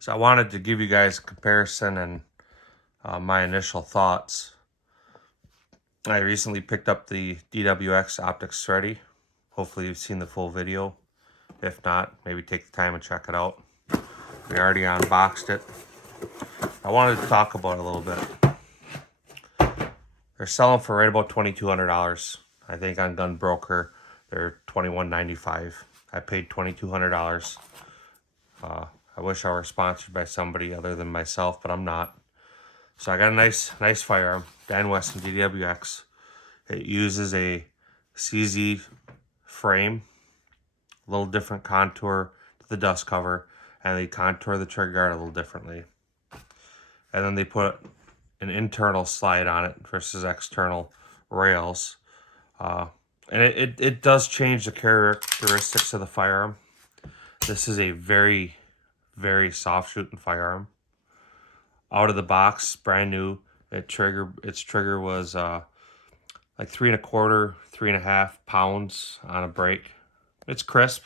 So I wanted to give you guys a comparison and my initial thoughts. I recently picked up the DWX Optics Ready. Hopefully you've seen the full video. If not, maybe take the time and check it out. We already unboxed it. I wanted to talk about it a little bit. They're selling for right about $2,200. I think on Gun Broker they're $21.95. I paid $2,200. I wish I were sponsored by somebody other than myself, but I'm not. So I got a nice firearm, Wesson DWX. It uses a CZ frame, a little different contour to the dust cover, and they contour the trigger guard a little differently. And then they put an internal slide on it versus external rails. And it does change the characteristics of the firearm. This is a very soft shooting firearm. Out of the box, brand new. Its trigger was like 3¼ 3.5 pounds on a break. It's crisp.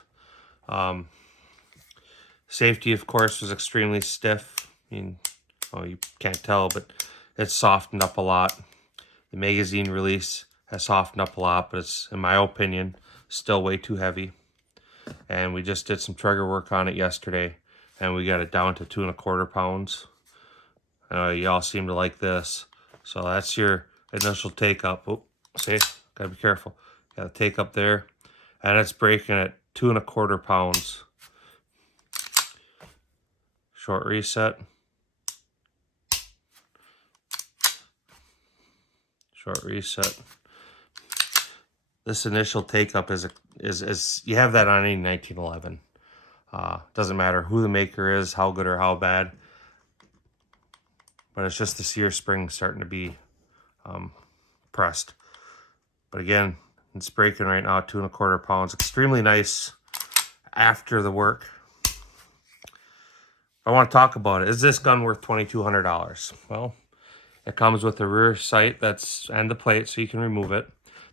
Safety, of course, was extremely stiff. I mean, well, you can't tell, but it's softened up a lot. The magazine release has softened up a lot, but it's, in my opinion, still way too heavy. And we just did some trigger work on it yesterday, and we got it down to 2¼ pounds. Y'all seem to like this. So that's your initial take up. Oh, see, gotta be careful. Got a take up there, and it's breaking at 2¼ pounds. Short reset. Short reset. This initial take up is you have that on any 1911. Doesn't matter who the maker is, how good or how bad, but it's just the sear spring starting to be pressed. But again, it's breaking right now at 2¼ pounds. Extremely nice after the work. I want to talk about it. Is this gun worth $2,200? Well, it comes with a rear sight and the plate, so you can remove it.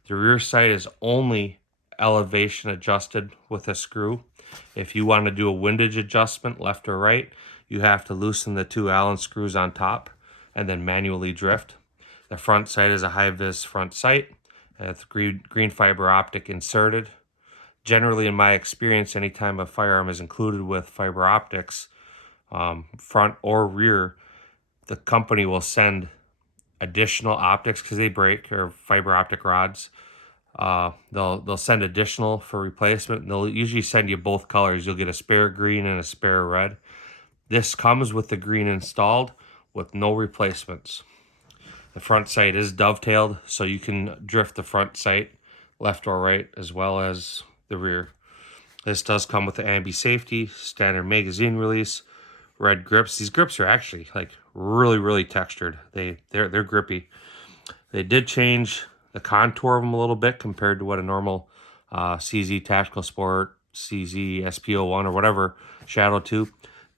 The rear sight is only elevation adjusted with a screw. If you want to do a windage adjustment, left or right, you have to loosen the 2 Allen screws on top and then manually drift. The front sight is a high-vis front sight with green fiber optic inserted. Generally, in my experience, anytime a firearm is included with fiber optics, front or rear, the company will send additional optics because they break, or fiber optic rods. They'll send additional for replacement, and they'll usually send you both colors. You'll get a spare green and a spare red. This comes with the green installed with no replacements. The front sight is dovetailed, so you can drift the front sight left or right as well as the rear. This does come with the ambi safety, standard magazine release, red grips. These grips are actually like really textured. They're grippy. They did change the contour of them a little bit compared to what a normal CZ Tactical Sport, CZ SP01 or whatever Shadow 2.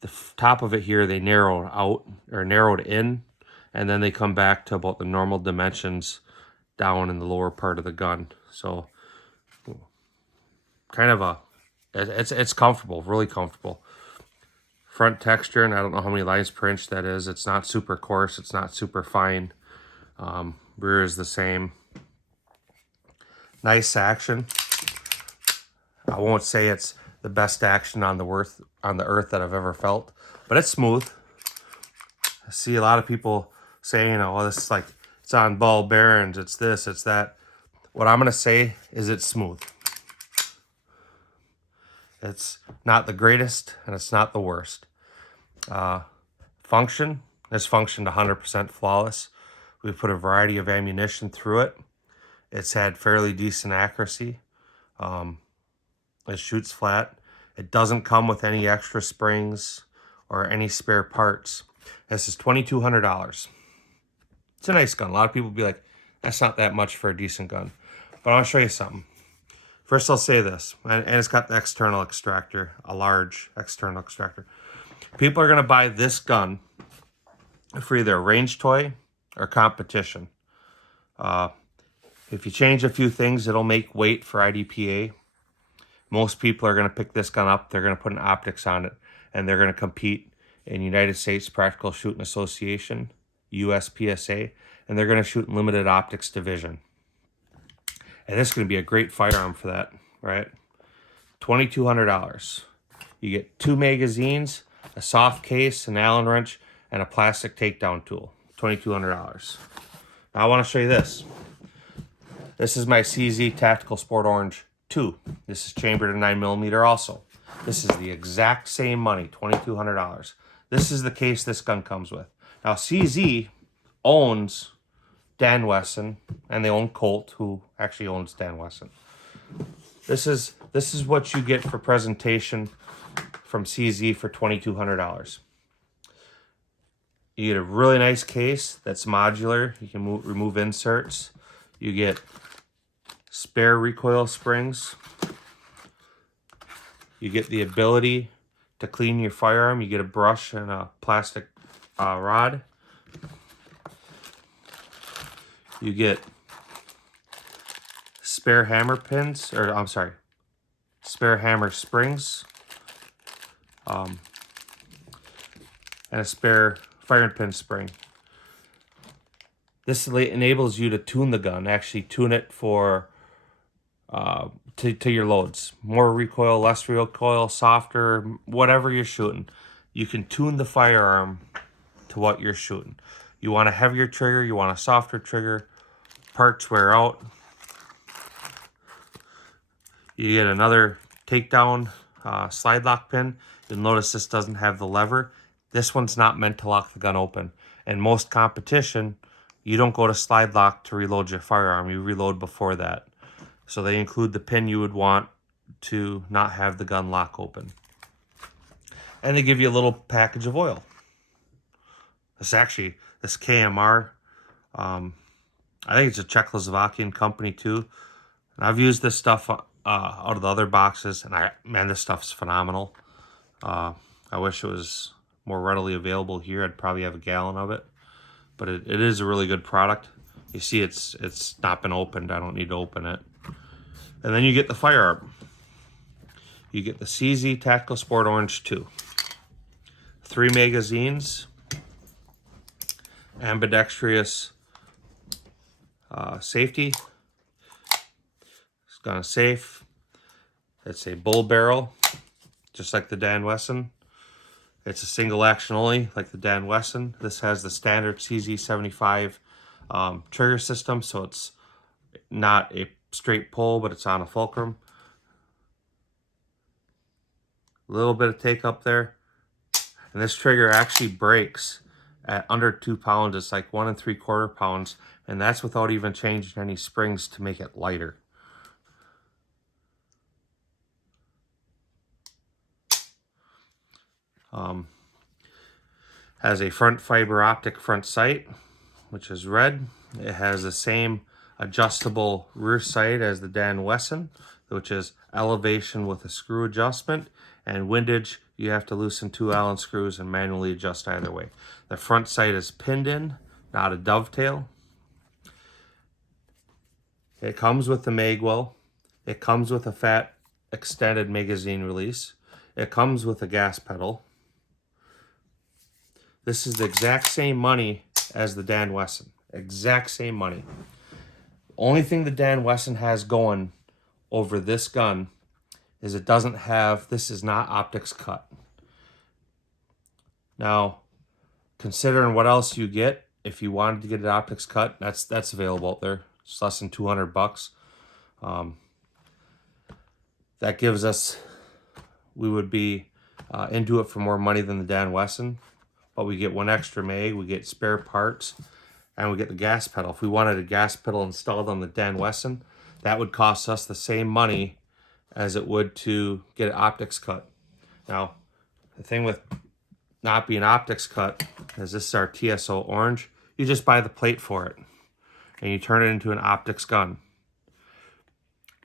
The top of it here, they narrowed in, and then they come back to about the normal dimensions down in the lower part of the gun. So kind of it's comfortable, really comfortable. Front texture, and I don't know how many lines per inch that is. It's not super coarse. It's not super fine. Rear is the same. Nice action. I won't say it's the best action on the earth that I've ever felt, but it's smooth. I see a lot of people saying, "Oh, this is like it's on ball bearings. It's this, it's that." What I'm gonna say is it's smooth. It's not the greatest, and it's not the worst. Function has functioned 100% flawless. We've put a variety of ammunition through it. It's had fairly decent accuracy. It shoots flat. It doesn't come with any extra springs or any spare parts. This is $2,200. It's a nice gun. A lot of people will be like, that's not that much for a decent gun. But I'll show you something. First, I'll say this, and it's got the external extractor, a large external extractor. People are going to buy this gun for either a range toy or competition. If you change a few things, it'll make weight for IDPA. Most people are going to pick this gun up. They're going to put an optics on it, and they're going to compete in United States Practical Shooting Association, USPSA, and they're going to shoot in limited optics division. And this is going to be a great firearm for that, right? $2,200. You get 2 magazines, a soft case, an Allen wrench, and a plastic takedown tool. $2,200. Now I want to show you this. This is my CZ Tactical Sport Orange 2. This is chambered in 9mm also. This is the exact same money, $2,200. This is the case this gun comes with. Now CZ owns Dan Wesson, and they own Colt, who actually owns Dan Wesson. This is what you get for presentation from CZ for $2,200. You get a really nice case that's modular. You can remove inserts. You get spare recoil springs. You get the ability to clean your firearm. You get a brush and a plastic rod. You get spare hammer pins, or I'm sorry, spare hammer springs, and a spare firing pin spring. This enables you to tune the gun, actually tune it for to your loads. More recoil, less recoil, softer, whatever you're shooting. You can tune the firearm to what you're shooting. You want a heavier trigger, you want a softer trigger, parts wear out. You get another takedown slide lock pin. You'll notice this doesn't have the lever. This one's not meant to lock the gun open. In most competition, you don't go to slide lock to reload your firearm. You reload before that. So they include the pin you would want to not have the gun lock open. And they give you a little package of oil. This KMR, I think it's a Czechoslovakian company too. And I've used this stuff out of the other boxes, and man, this stuff's phenomenal. I wish it was more readily available here. I'd probably have a gallon of it. But it is a really good product. You see it's not been opened. I don't need to open it. And then you get the firearm. You get the CZ Tactical Sport Orange 2. 3 magazines. Ambidextrous safety. It's got a safe. It's a bull barrel, just like the Dan Wesson. It's a single action only, like the Dan Wesson. This has the standard CZ75 trigger system, so it's not a straight pull, but it's on a fulcrum. A little bit of take up there. And this trigger actually breaks at under 2 pounds. It's like 1 3/4 pounds, and that's without even changing any springs to make it lighter. Has a front fiber optic front sight, which is red. It has the same adjustable rear sight as the Dan Wesson, which is elevation with a screw adjustment, and windage, you have to loosen 2 Allen screws and manually adjust either way. The front sight is pinned in, not a dovetail. It comes with the magwell. It comes with a fat extended magazine release. It comes with a gas pedal. This is the exact same money as the Dan Wesson. Exact same money. Only thing the Dan Wesson has going over this gun is it doesn't have, this is not optics cut. Now, considering what else you get, if you wanted to get an optics cut, that's available out there. It's less than $200. That gives us, we would be into it for more money than the Dan Wesson. But we get 1 extra mag, we get spare parts, and we get the gas pedal. If we wanted a gas pedal installed on the Dan Wesson, that would cost us the same money as it would to get an optics cut. Now, the thing with not being optics cut is this is our TSO orange. You just buy the plate for it, and you turn it into an optics gun.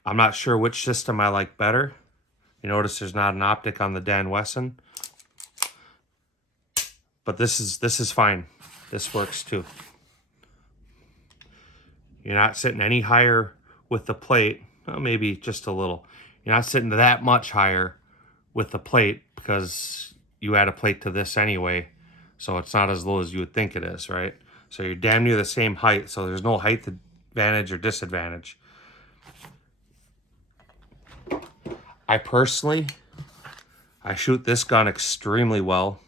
I'm not sure which system I like better. You notice there's not an optic on the Dan Wesson. But this is fine. This works too. You're not sitting any higher with the plate. Well, maybe just a little. You're not sitting that much higher with the plate because you add a plate to this anyway, so it's not as low as you would think it is, right? So you're damn near the same height, so there's no height advantage or disadvantage. I personally, I shoot this gun extremely well.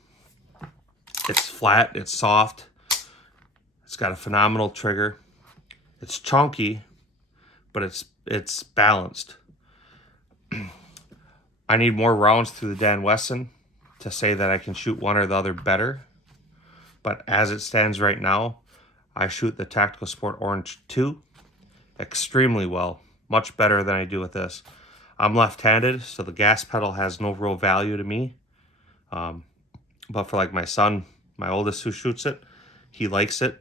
It's flat, it's soft, it's got a phenomenal trigger. It's chunky, but it's balanced. I need more rounds through the Dan Wesson to say that I can shoot one or the other better. But as it stands right now, I shoot the Tactical Sport Orange 2 extremely well, much better than I do with this. I'm left-handed, so the gas pedal has no real value to me. But for like my son, my oldest who shoots it, he likes it.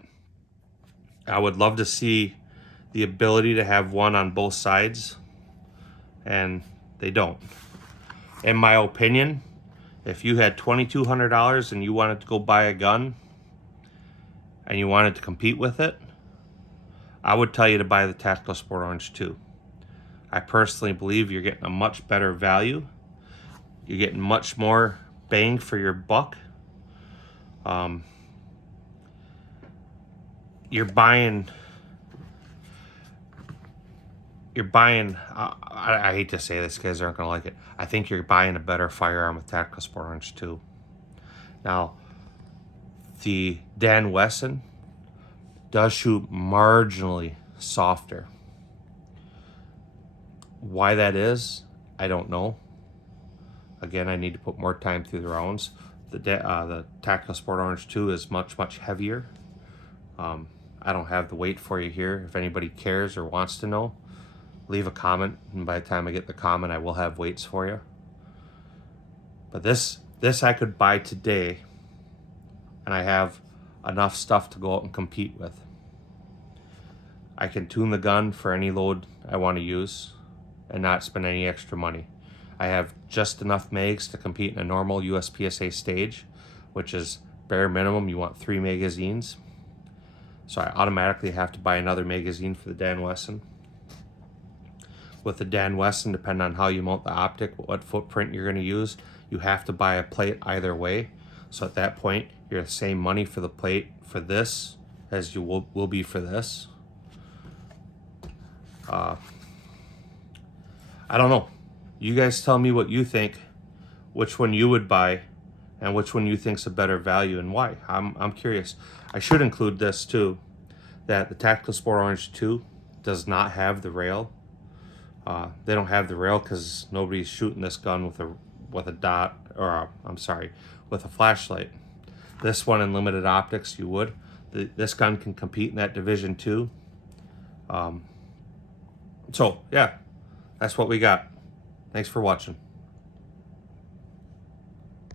I would love to see the ability to have one on both sides, and they don't. In my opinion, if you had $2,200 and you wanted to go buy a gun and you wanted to compete with it, I would tell you to buy the Tactical Sport Orange 2. I personally believe you're getting a much better value. You're getting much more bang for your buck. You're buying, I hate to say this, guys aren't gonna like it. I think you're buying a better firearm with Tactical Sport Orange 2. Now, the Dan Wesson does shoot marginally softer. Why that is, I don't know. Again, I need to put more time through the rounds. The Tactical Sport Orange 2 is much, much heavier. I don't have the weight for you here. If anybody cares or wants to know, leave a comment, and by the time I get the comment, I will have weights for you. But this I could buy today, and I have enough stuff to go out and compete with. I can tune the gun for any load I want to use and not spend any extra money. I have just enough mags to compete in a normal USPSA stage, which is bare minimum. You want 3 magazines. So I automatically have to buy another magazine for the Dan Wesson. With the Dan Wesson, depending on how you mount the optic, what footprint you're going to use, you have to buy a plate either way. So at that point, you're the same money for the plate for this as you will be for this. I don't know. You guys tell me what you think, which one you would buy, and which one you think's a better value and why. I'm curious. I should include this too, that the Tactical Sport Orange 2 does not have the rail. They don't have the rail because nobody's shooting this gun with a dot, or with a flashlight. This one in limited optics, you would. This gun can compete in that Division 2. So yeah, that's what we got. Thanks for watching.